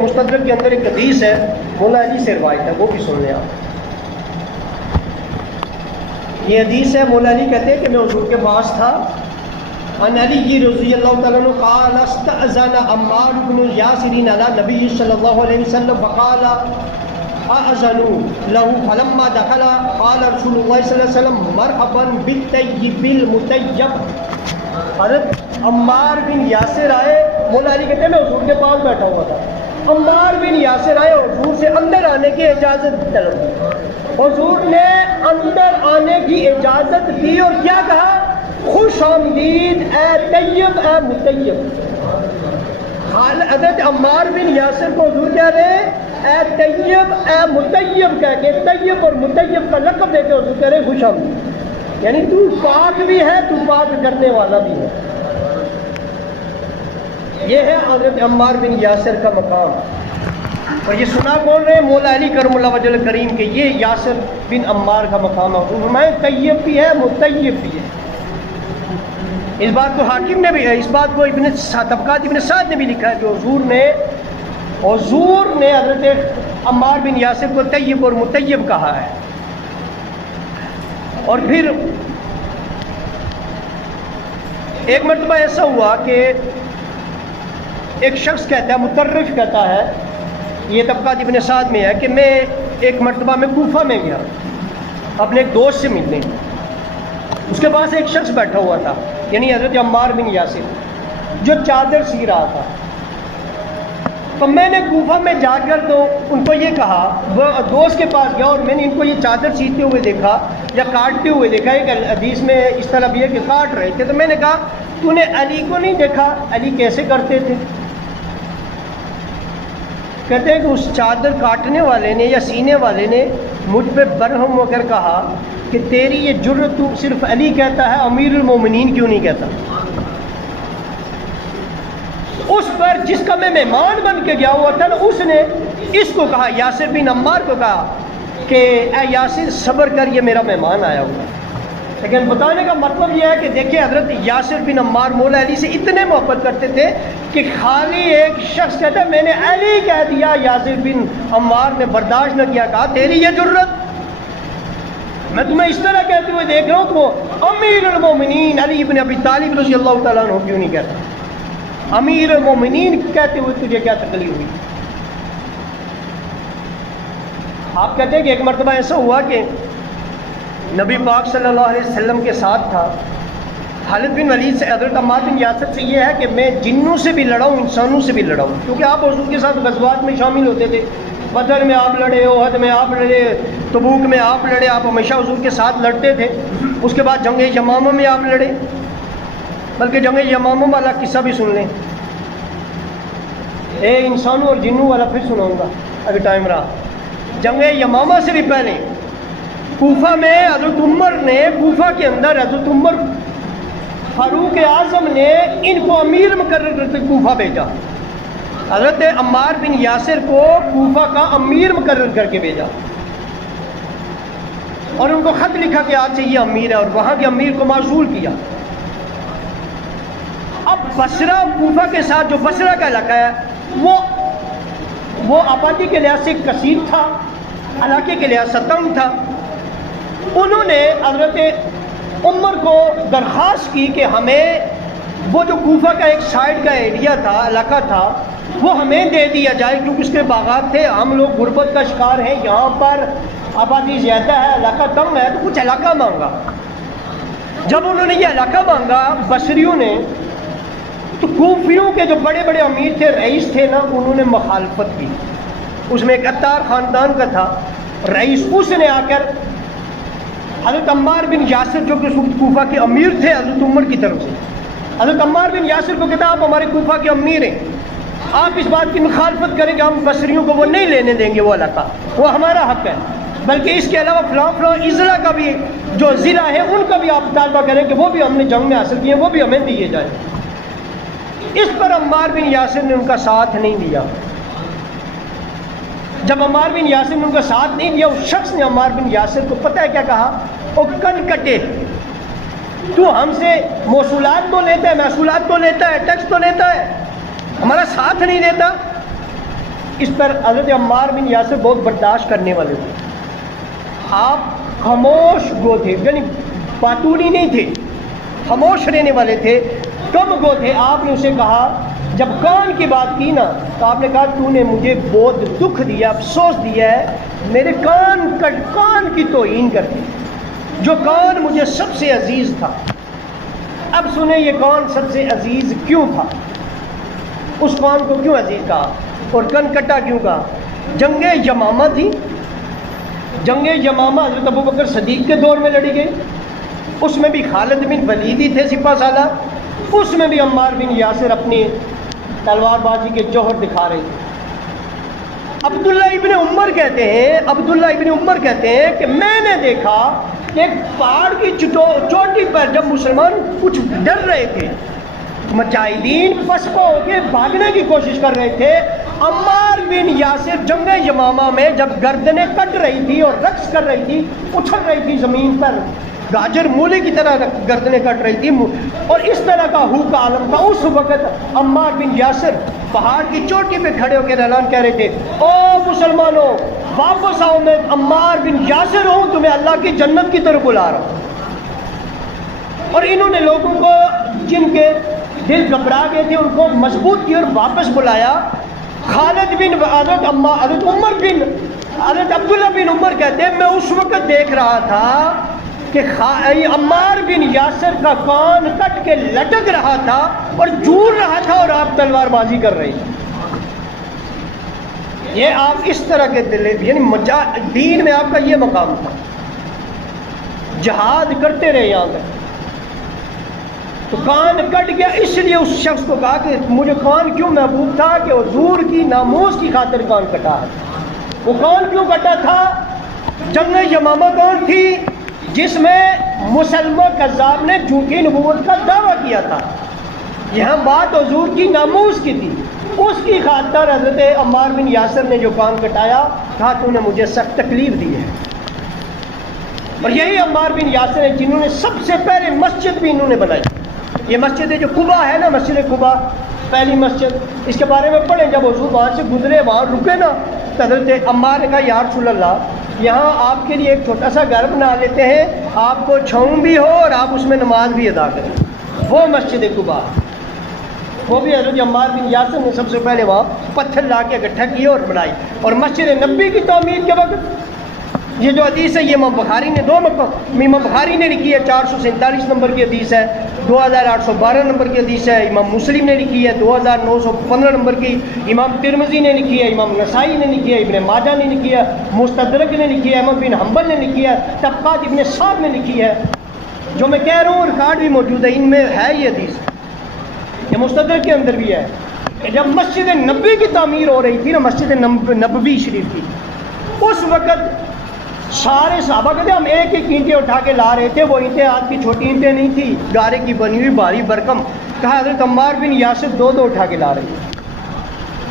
مستدرک کے اندر ایک حدیث ہے، مولا علی سے روایت ہے، وہ بھی سن لیں آپ۔ یہ حدیث ہے، مولا علی کہتے ہیں کہ میں حضور کے پاس تھا، ان علی رضی اللہ تعالیٰ عنہ قال استأذن عمار بن یاسر علی نبی صلی اللہ علیہ وسلم فقال اذنوا له فلما دخل قال رسول اللہ صلی اللہ علیہ وسلم مرحبا بالطیب المطیب۔ حضرت عمار بن یاسر آئے، مولا علی کہتے ہیں میں حضور کے پاس بیٹھا ہوا تھا، عمار بن یاسر آئے، حضور سے اندر آنے کی اجازت طلب دی، حضور نے اندر آنے کی اجازت دی اور کیا کہا؟ خوش آمدید اے طیب اے مطیب۔ حضرت عمار بن یاسر کو حضور کہہ رہے اے طیب اے مطیب کہہ کے، طیب اور مطیب کا لقب دیتے حضور کہہ رہے خوش آمدید، یعنی تو پاک بھی ہے، تو پاک کرنے والا بھی ہے۔ یہ ہے حضرت عمار بن یاسر کا مقام، اور یہ سنا بول رہے ہیں مولا علی کرم اللہ وجہ الکریم کہ یہ یاسر بن عمار کا مقام ہے۔ فرمائے طیب بھی ہے، مطیب بھی ہے۔ اس بات کو حاکم نے بھی ہے، اس بات کو طبقات ابن سعد نے بھی لکھا ہے کہ حضور نے حضرت عمار بن یاسر کو طیب اور مطیب کہا ہے۔ اور پھر ایک مرتبہ ایسا ہوا کہ ایک شخص کہتا ہے، مطرف کہتا ہے، یہ طبقات ابن سعد میں ہے کہ میں ایک مرتبہ میں کوفہ میں گیا اپنے ایک دوست سے ملنے، اس کے پاس ایک شخص بیٹھا ہوا تھا، یعنی حضرت عمار بن یاسر، جو چادر سی رہا تھا۔ تو میں نے کوفہ میں جا کر تو ان کو یہ کہا، وہ دوست کے پاس گیا اور میں نے ان کو یہ چادر سیتے ہوئے دیکھا یا کاٹتے ہوئے دیکھا، ایک حدیث میں اس طرح بھی ہے کہ کاٹ رہے تھے، تو میں نے کہا تو نے علی کو نہیں دیکھا، علی کیسے کرتے تھے؟ کہتے ہیں کہ اس چادر کاٹنے والے نے یا سینے والے نے مجھ پہ برہم ہو کر کہا کہ تیری یہ جرت تو صرف علی کہتا ہے، امیر المومنین کیوں نہیں کہتا؟ اس پر جس کا میں مہمان بن کے گیا ہوا تھا نا، اس نے اس کو کہا، یاسر بن عمار کو کہا کہ اے یاسر صبر کر، یہ میرا مہمان آیا ہوا۔ لیکن بتانے کا مطلب یہ ہے کہ دیکھیں حضرت یاسر بن عمار مولا علی سے اتنے محبت کرتے تھے کہ خالی ایک شخص کہتا ہے میں نے علی کہہ دیا، یاسر بن عمار نے برداشت نہ کیا، کہا تیری یہ جرت، میں تمہیں اس طرح کہتے ہوئے دیکھ رہا ہوں تو امیر المومنین علی بن ابی طالب رضی اللہ تعالیٰ عنہ کیوں نہیں کہتا؟ امیر المومنین کہتے ہوئے تجھے کیا تکلیف ہوئی؟ آپ کہتے ہیں کہ ایک مرتبہ ایسا ہوا کہ نبی پاک صلی اللہ علیہ وسلم کے ساتھ تھا، خالد بن ولید سے حضرت عمار بن یاسر سے یہ ہے کہ میں جنوں سے بھی لڑا ہوں، انسانوں سے بھی لڑا ہوں، کیونکہ آپ حضور کے ساتھ غزوات میں شامل ہوتے تھے، بدر میں آپ لڑے، احد میں آپ لڑے، تبوک میں آپ لڑے، آپ ہمیشہ حضور کے ساتھ لڑتے تھے۔ اس کے بعد جنگ یمامہ میں آپ لڑے، بلکہ جنگ یمامہ والا قصہ بھی سن لیں، انسانوں اور جنوں والا پھر سناؤں گا اگر ٹائم رہا۔ جنگ یمامہ سے بھی پہلے کوفہ میں حضرت عمر نے، کوفہ کے اندر حضرت عمر فاروق اعظم نے ان کو امیر مقرر کرتے کوفہ بھیجا، حضرت عمار بن یاسر کو کوفہ کا امیر مقرر کر کے بھیجا، اور ان کو خط لکھا کہ آج سے یہ امیر ہے، اور وہاں کے امیر کو معزول کیا۔ اب بصرہ کوفہ کے ساتھ جو بصرہ کا علاقہ ہے وہ آبادی کے لحاظ سے کثیر تھا، علاقے کے لحاظ سے تنگ تھا۔ انہوں نے حضرت عمر کو درخواست کی کہ ہمیں وہ جو کوفہ کا ایک سائڈ کا ایریا تھا، علاقہ تھا، وہ ہمیں دے دیا جائے، کیونکہ اس کے باغات تھے، ہم لوگ غربت کا شکار ہیں، یہاں پر آبادی زیادہ ہے، علاقہ کم ہے، تو کچھ علاقہ مانگا۔ جب انہوں نے یہ علاقہ مانگا بصریوں نے، تو کوفیوں کے جو بڑے بڑے امیر تھے، رئیس تھے نا، انہوں نے مخالفت کی۔ اس میں ایک عطار خاندان کا تھا رئیس، اس نے آ کر حضرت عمار بن یاسر جو کہ اس وقت کوفہ کے امیر تھے حضرت عمر کی طرف سے، حضرت عمار بن یاسر کو کہتا آپ ہمارے کوفہ کے امیر ہیں، آپ اس بات کی مخالفت کریں کہ ہم بصریوں کو وہ نہیں لینے دیں گے، وہ علاقہ وہ ہمارا حق ہے، بلکہ اس کے علاوہ فلاں فلاں اضلاع کا بھی جو ضلع ہے ان کا بھی آپ مطالبہ کریں کہ وہ بھی ہم نے جنگ میں حاصل کیے، وہ بھی ہمیں دیے جائیں۔ اس پر عمار بن یاسر نے ان کا ساتھ نہیں دیا۔ جب عمار بن یاسر نے ان کا ساتھ نہیں دیا، اس شخص نے عمار بن یاسر کو پتہ ہے کیا کہا؟ او کن کٹے، تو ہم سے موصولات تو لیتا ہے، محصولات تو لیتا ہے، ٹیکس تو لیتا ہے، ہمارا ساتھ نہیں دیتا۔ اس پر حضرت عمار بن یاسر بہت برداشت کرنے والے تھے. آپ خاموش گو تھے، یعنی باتونی نہیں تھے، خاموش رہنے والے تھے، کم گو تھے. آپ نے اسے کہا، جب کان کی بات کی نا تو آپ نے کہا تو نے مجھے بہت دکھ دیا، افسوس دیا ہے، میرے کان کی توہین کر دی، جو کان مجھے سب سے عزیز تھا. اب سنیں یہ کان سب سے عزیز کیوں تھا، اس کان کو کیوں عزیز کہا اور کن کٹا کیوں کہا. جنگ یمامہ تھی. جنگ یمامہ حضرت ابو بکر صدیق کے دور میں لڑی گئی. اس میں بھی خالد بن ولید ہی تھے سپہ سالار. اس میں بھی عمار بن یاسر اپنی تلوار بازی کے جوہر دکھا رہے تھے. عبداللہ ابن عمر کہتے ہیں کہ میں نے دیکھا کہ ایک پہاڑ کی چوٹی پر جب مسلمان کچھ ڈر رہے تھے، مجاہدین پسپا ہو کے بھاگنے کی کوشش کر رہے تھے، عمار بن یاسر جنگ یمامہ میں جب گردنیں کٹ رہی تھی اور رقص کر رہی تھی، اچھل رہی تھی زمین پر، گاجر مولی کی طرح گردنیں کٹ رہی تھی اور اس طرح کا ہو کا عالم تھا، اس وقت عمار بن یاسر پہاڑ کی چوٹی پہ کھڑے ہو کے اعلان کہہ رہے تھے، او مسلمانوں واپس آؤ، میں عمار بن یاسر ہوں، تمہیں اللہ کی جنت کی طرف بلا رہا ہوں. اور انہوں نے لوگوں کو جن کے دل گھبرا گئے تھے ان کو مضبوط کیا اور واپس بلایا. خالد بن حضرت عبداللہ بن عمر کہتے ہیں میں اس وقت دیکھ رہا تھا کہ عمار بن یاسر کا کان کٹ کے لٹک رہا تھا اور جھول رہا تھا اور آپ تلوار بازی کر رہے تھے. یہ آپ اس طرح کے دل، یعنی دین میں آپ کا یہ مقام تھا. جہاد کرتے رہے یہاں تک تو کان کٹ گیا، اس لیے اس شخص کو کہا کہ مجھے کان کیوں محبوب تھا کہ حضور کی ناموس کی خاطر کان کٹا ہے. وہ کان کیوں کٹا تھا؟ جنگ یمامہ کون تھی جس میں مسلمہ کذاب نے جھوٹی نبوت کا دعویٰ کیا تھا. یہاں بات حضور کی ناموس کی تھی، اس کی خاطر حضرت عمار بن یاسر نے جو کان کٹایا، کہا تو نے مجھے سخت تکلیف دی ہے. اور یہی عمار بن یاسر ہے جنہوں نے سب سے پہلے مسجد بھی انہوں نے بنائی. یہ مسجد جو قباء ہے نا، مسجد قباء پہلی مسجد، اس کے بارے میں پڑھیں. جب حضور وہاں سے گزرے، وہاں رکے نا، تو حضرت عمار نے کہا یا رسول اللہ، یہاں آپ کے لیے ایک چھوٹا سا گھر بنا لیتے ہیں، آپ کو چھاؤں بھی ہو اور آپ اس میں نماز بھی ادا کریں. وہ مسجد قباء، وہ بھی حضرت عمار بن یاسر نے سب سے پہلے وہاں پتھر لا کے اکٹھا کیے اور بنائی. اور مسجد نبی کی تعمیر کے وقت یہ جو حدیث ہے یہ امام بخاری نے امام بخاری نے لکھی ہے، 447 نمبر کی حدیث ہے، 2812 نمبر کی حدیث ہے. امام مسلم نے لکھی ہے 2915 نمبر کی، امام ترمذی نے لکھی ہے، امام نسائی نے لکھی ہے، ابن ماجہ نے لکھی ہے، مستدرک نے لکھی ہے، احمد بن حنبل نے لکھی ہے، طبقات ابن سعد نے لکھی ہے. جو میں کہہ رہا ہوں ریکارڈ بھی موجود ہے، ان میں ہے یہ حدیث، یہ مستدرک کے اندر بھی ہے. جب مسجد نبی کی تعمیر ہو رہی تھی نا، مسجد نبوی شریف کی، اس وقت سارے صحابہ کہتے ہم ایک ایک اینٹیں اٹھا کے لا رہے تھے. وہ اینٹیں آج کی چھوٹی اینٹیں نہیں تھی، گارے کی بنی ہوئی بھاری برکم. کہا حضرت عمار بن یاسر دو اٹھا کے لا رہے تھے.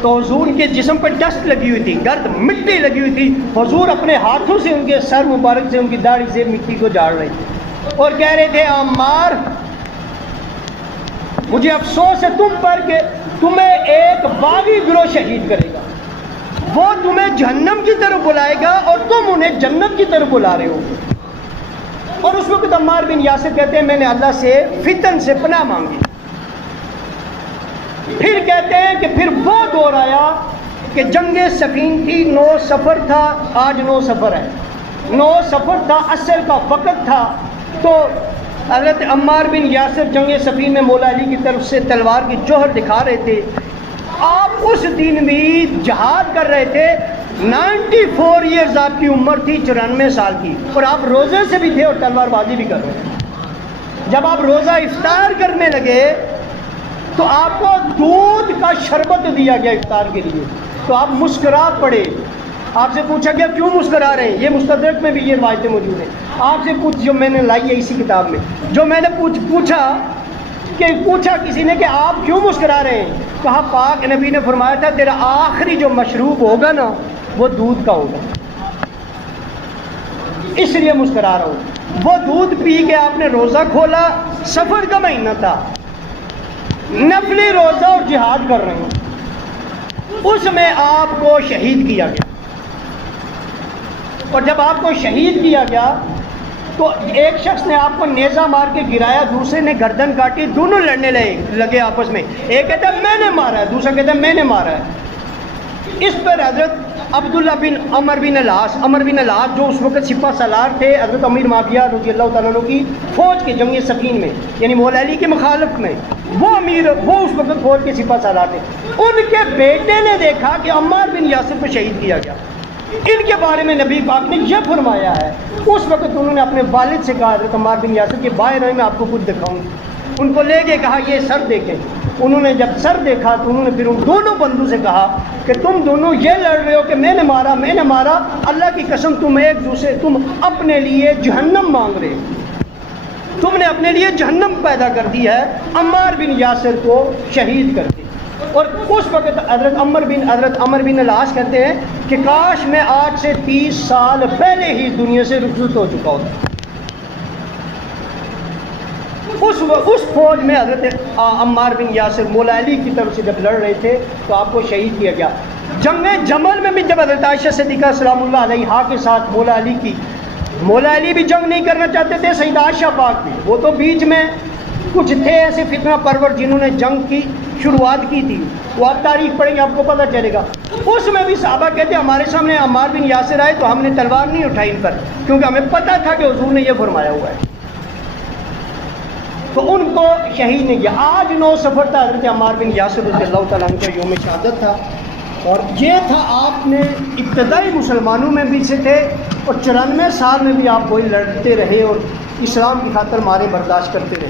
تو حضور کے جسم پر ڈسٹ لگی ہوئی تھی، گرد مٹی لگی ہوئی تھی. حضور اپنے ہاتھوں سے ان کے سر مبارک سے، ان کی داڑھی سے مٹی کو جھاڑ رہے تھے اور کہہ رہے تھے عمار مجھے افسوس ہے تم پر کہ تمہیں ایک باغی گروہ شہید کرے گا، وہ تمہیں جہنم کی طرف بلائے گا اور تم انہیں جنت کی طرف بلا رہے ہو. اور اس وقت عمار بن یاسر کہتے ہیں میں نے اللہ سے فتن سے پناہ مانگی. پھر کہتے ہیں کہ پھر وہ دور آیا کہ جنگ صفین تھی، 9 سفر تھا، آج 9 سفر ہے، 9 سفر تھا، عصر کا وقت تھا. تو حضرت عمار بن یاسر جنگ صفین میں مولا علی کی طرف سے تلوار کی جوہر دکھا رہے تھے. آپ اس دن بھی جہاد کر رہے تھے. 94 ایئرز آپ کی عمر تھی، 94 سال کی، اور آپ روزے سے بھی تھے اور تلوار بازی بھی کر رہے تھے. جب آپ روزہ افطار کرنے لگے تو آپ کو دودھ کا شربت دیا گیا افطار کے لیے، تو آپ مسکرا پڑے. آپ سے پوچھا گیا کیوں مسکرا رہے ہیں؟ یہ مستدرک میں بھی یہ روایتیں موجود ہیں. آپ سے جو میں نے لائی ہے اسی کتاب میں، جو میں نے پوچھا کسی نے کہ آپ کیوں مسکرا رہے ہیں؟ کہا پاک نبی نے فرمایا تھا تیرا آخری جو مشروب ہوگا نا وہ دودھ کا ہوگا، اس لیے مسکرا رہا ہوں. وہ دودھ پی کے آپ نے روزہ کھولا. سفر کا مہینہ تھا، نفلی روزہ اور جہاد کر رہے ہیں. اس میں آپ کو شہید کیا گیا، اور جب آپ کو شہید کیا گیا تو ایک شخص نے آپ کو نیزہ مار کے گرایا، دوسرے نے گردن کاٹی، دونوں لڑنے لگے آپس میں، ایک کہتا ہے میں نے مارا ہے، دوسرا کہتا ہے میں نے مارا ہے۔ اس پر حضرت عبداللہ بن عمر بن العاص جو اس وقت سپہ سالار تھے حضرت امیر معاویہ رضی اللہ تعالیٰ عنہ کی فوج کے جنگ صفین میں، یعنی مولا علی کی مخالف میں، وہ اس وقت فوج کے سپہ سالار تھے، ان کے بیٹے نے دیکھا کہ عمار بن یاسر کو شہید کیا گیا۔ ان کے بارے میں نبی پاک نے یہ فرمایا ہے، اس وقت انہوں نے اپنے والد سے کہا حضرت عمار بن یاسر کے باہر آئے، میں آپ کو کچھ دکھاؤں، ان کو لے کے کہا یہ سر دیکھیں۔ انہوں نے جب سر دیکھا تو انہوں نے پھر ان دونوں بندوں سے کہا کہ تم دونوں یہ لڑ رہے ہو کہ میں نے مارا، اللہ کی قسم تم اپنے لیے جہنم مانگ رہے ہو، تم نے اپنے لیے جہنم پیدا کر دی ہے، عمار بن یاسر کو شہید کر دی۔ اور اس وقت حضرت عمر بن العاص کہتے ہیں کہ کاش میں آج سے 30 سال پہلے ہی دنیا سے رخصت ہو چکا ہوتا۔ اس فوج میں حضرت عمار بن یاسر مولا علی کی طرف سے جب لڑ رہے تھے تو آپ کو شہید کیا گیا۔ جنگ جمل میں بھی جب حضرت عائشہ صدیقہ سلام اللہ علیہا کے ساتھ مولا علی بھی جنگ نہیں کرنا چاہتے تھے، سیدہ عائشہ پاک بھی، وہ تو بیچ میں کچھ تھے ایسے فتنہ پرور جنہوں نے جنگ کی شروعات کی تھی، وہ آپ تاریخ پڑھیں گے آپ کو پتہ چلے گا۔ اس میں بھی صحابہ کہتے ہیں ہمارے سامنے عمار بن یاسر آئے تو ہم نے تلوار نہیں اٹھائی ان پر، کیونکہ ہمیں پتہ تھا کہ حضور نے یہ فرمایا ہوا ہے، تو ان کو شہید نہیں کیا۔ آج 9 صفر تھا، حضرت عمار بن یاسر رضی اللہ تعالیٰ عنہ کا یوم شہادت تھا، اور یہ تھا آپ نے ابتدائی مسلمانوں میں بھی سے تھے، اور 94 سال میں بھی آپ وہی لڑتے رہے اور اسلام کی خاطر مارے برداشت کرتے رہے۔